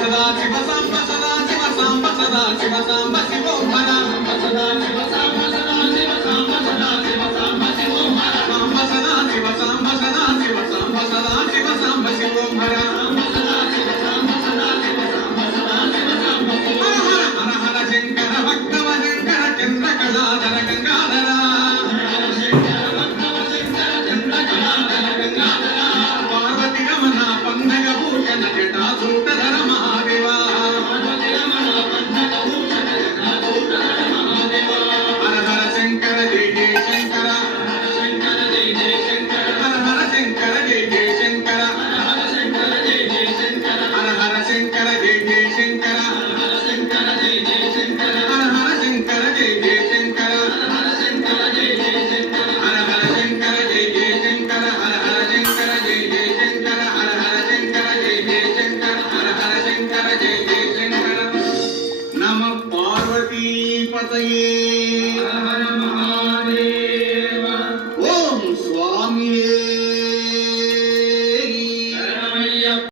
సదా శివ సాంబ సదా శివ సాంబ సదా శివ సాంబ శివోం హర సదా శివ సాంబ సదా శివ సాంబ సదా శివ సాంబ శివోం హర సాంబ సదా శివ సాంబ సదా శివ సాంబ సదా శివ సాంబ శివోం హర సదా శివ సాంబ సదా శివ సాంబ సదా శివ సాంబ శివోం హర హర హర శంకర భక్తవ శంకర చంద్ర కళాధర గంగాధర పార్వతి రమణ పండగ భూషణ జటాధూటధర మహాదేవ హర హర శంకర జయ జయ శంకర హర హర శంకర జయ జయ శంకర హర హర శంకర జయ జయ శంకర హర హర శంకర జయ జయ శంకర హర హర శంకర జయ జయ శంకర హర హర శంకర జయ జయ శంకర హర హర శంకర జయ జయ శంకర హర హర శంకర జయ జయ శంకర హర హర శంకర జయ జయ శంకర హర హర శంకర జయ జయ శంకర హర హర శంకర జయ జయ శంకర నమః పార్వతీ పతయే